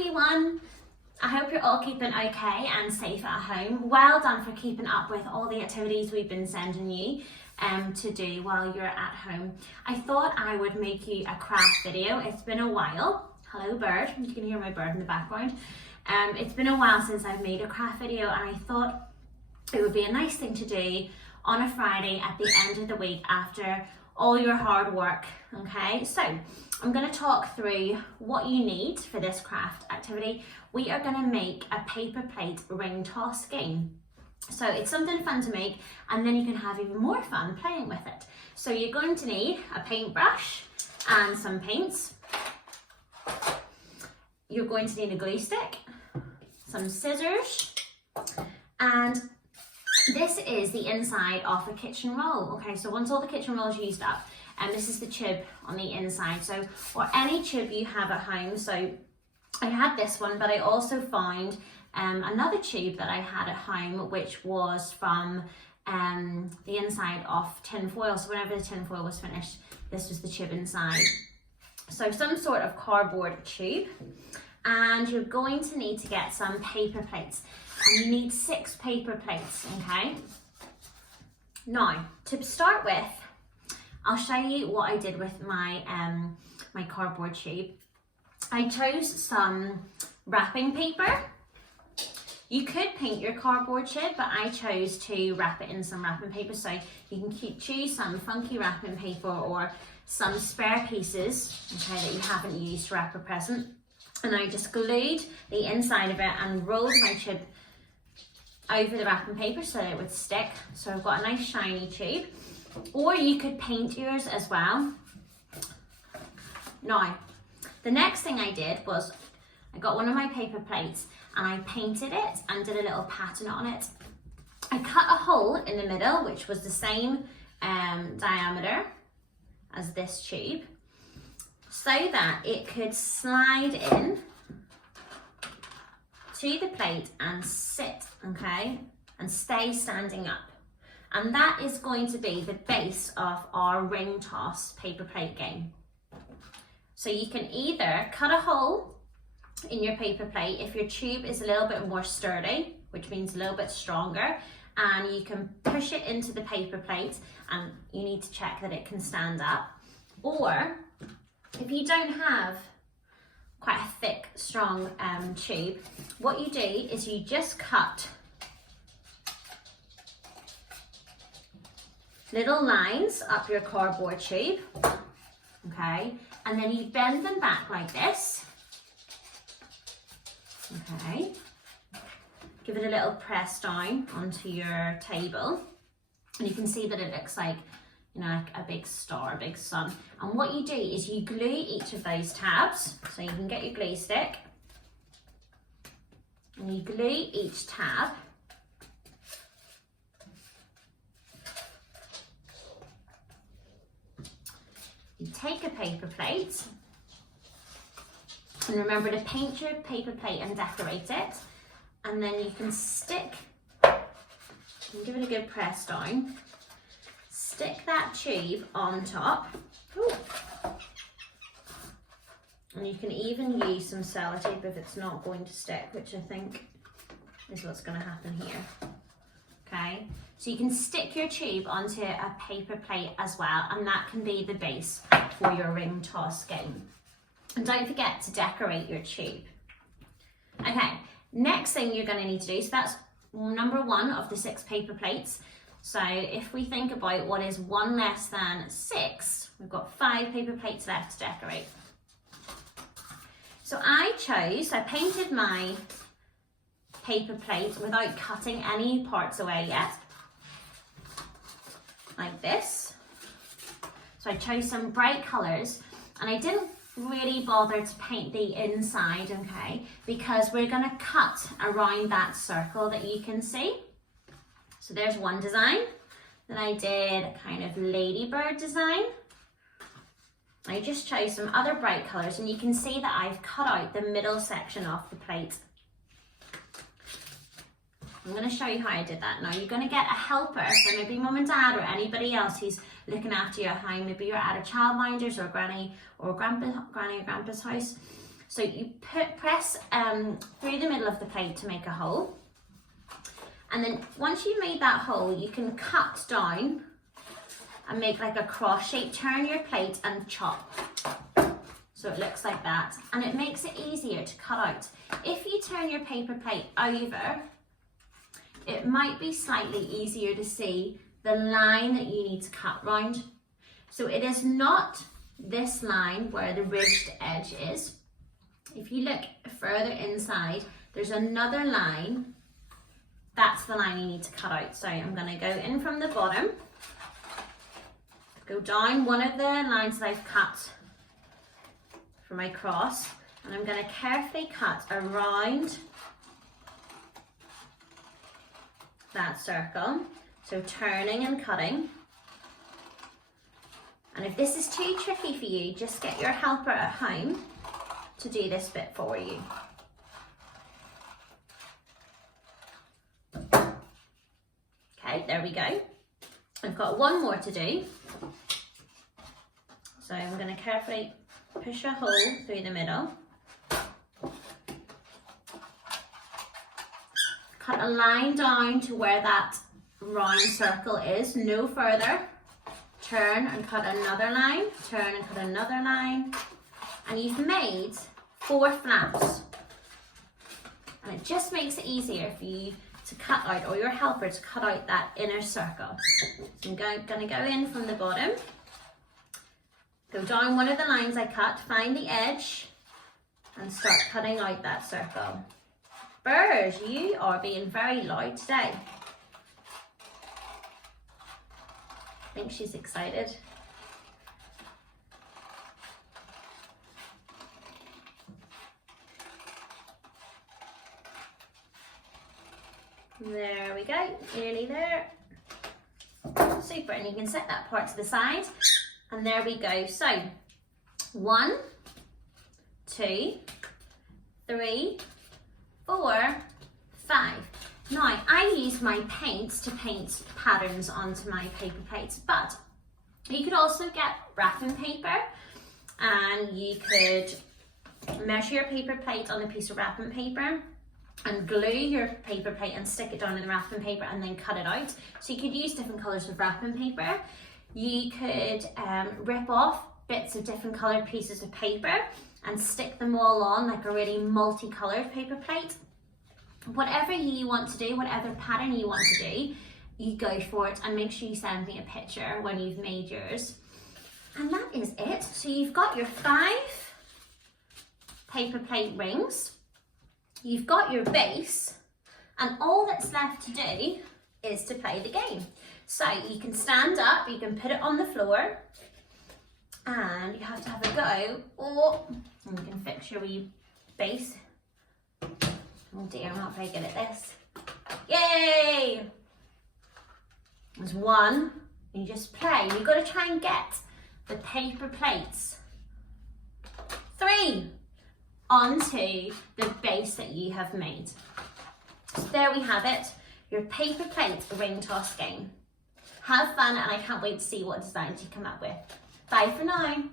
everyone. I hope you're all keeping okay and safe at home. Well done for keeping up with all the activities we've been sending you to do while you're at home. I thought I would make you a craft video. It's been a while. Hello bird, you can hear my bird in the background. It's been a while since I've made a craft video, and I thought it would be a nice thing to do on a Friday at the end of the week after all your hard work. Okay, so I'm going to talk through what you need for this craft activity. We are going to make a paper plate ring toss game. So it's something fun to make, and then you can have even more fun playing with it. So you're going to need a paintbrush and some paints. You're going to need a glue stick, some scissors, and this is the inside of a kitchen roll. Okay, so once all the kitchen roll is used up, and this is the tube on the inside, so, or any tube you have at home. So I had this one, but I also found another tube that I had at home, which was from the inside of tin foil. So whenever the tin foil was finished, this was the tube inside. So some sort of cardboard tube, and you're going to need to get some paper plates, and you need 6 paper plates. Okay, now to start with, I'll show you what I did with my my cardboard tube. I chose some wrapping paper. You could paint your cardboard tube, but I chose to wrap it in some wrapping paper. So you can choose some funky wrapping paper or some spare pieces, okay, that you haven't used to wrap a present. And I just glued the inside of it and rolled my tube over the wrapping paper so that it would stick. So I've got a nice shiny tube. Or you could paint yours as well. Now, the next thing I did was I got one of my paper plates and I painted it and did a little pattern on it. I cut a hole in the middle, which was the same diameter as this tube, so that it could slide in to the plate and sit, okay, and stay standing up. And that is going to be the base of our ring toss paper plate game. So you can either cut a hole in your paper plate if your tube is a little bit more sturdy, which means a little bit stronger, and you can push it into the paper plate, and you need to check that it can stand up. Or if you don't have quite a thick, strong tube, what you do is you just cut little lines up your cardboard tube, okay, and then you bend them back like this, okay, give it a little press down onto your table, and you can see that it looks like, you know, like a big star, a big sun. And what you do is you glue each of those tabs, so you can get your glue stick, and you glue each tab. You take a paper plate, and remember to paint your paper plate and decorate it, and then you can stick, and give it a good press down, stick that tube on top. Ooh. And you can even use some sellotape if it's not going to stick, which I think is what's going to happen here. Okay, so you can stick your tube onto a paper plate as well, and that can be the base for your ring toss game. And don't forget to decorate your tube. Okay, next thing you're going to need to do, so that's number 1 of the 6 paper plates. So if we think about what is 1 less than 6, we've got 5 paper plates left to decorate. So I painted my paper plate without cutting any parts away yet, like this. So I chose some bright colours, and I didn't really bother to paint the inside, okay, because we're going to cut around that circle that you can see. So there's one design. Then I did a kind of ladybird design. I just chose some other bright colours, and you can see that I've cut out the middle section of the plate. I'm going to show you how I did that. Now you're going to get a helper, so maybe mum and dad or anybody else who's looking after you at home. Maybe you're at a childminder's or granny or grandpa's house. So you press through the middle of the plate to make a hole. And then once you've made that hole, you can cut down and make like a cross shape. Turn your plate and chop. So it looks like that. And it makes it easier to cut out. If you turn your paper plate over, it might be slightly easier to see the line that you need to cut round. So it is not this line where the ridged edge is. If you look further inside, there's another line. That's the line you need to cut out. So I'm going to go in from the bottom, go down one of the lines that I've cut for my cross, and I'm going to carefully cut around that circle. So turning and cutting. And if this is too tricky for you, just get your helper at home to do this bit for you. Okay, there we go. I've got one more to do. So I'm going to carefully push a hole through the middle. Cut a line down to where that round circle is, no further. Turn and cut another line, turn and cut another line. And you've made 4 flaps. And it just makes it easier for you to cut out, or your helper to cut out that inner circle. So I'm going to go in from the bottom, go down one of the lines I cut, find the edge, and start cutting out that circle. Bird, you are being very loud today. I think she's excited. There we go, nearly there. Super, and you can set that part to the side. And there we go. So, 1, 2, 3, 4, 5. Now, I use my paints to paint patterns onto my paper plates, but you could also get wrapping paper, and you could measure your paper plate on a piece of wrapping paper and glue your paper plate and stick it down in the wrapping paper and then cut it out. So you could use different colours of wrapping paper. You could rip off bits of different coloured pieces of paper and stick them all on like a really multicoloured paper plate. Whatever you want to do, whatever pattern you want to do, you go for it, and make sure you send me a picture when you've made yours. And that is it. So you've got your 5 paper plate rings, you've got your base, and all that's left to do is to play the game. So you can stand up, you can put it on the floor, and you have to have a go, or you can fix your wee base. Oh dear, I'm not very good at this. Yay! There's 1, and you just play. You've got to try and get the paper plates 3 onto the base that you have made. So there we have it, your paper plate ring toss game. Have fun, and I can't wait to see what designs you come up with. Bye for now.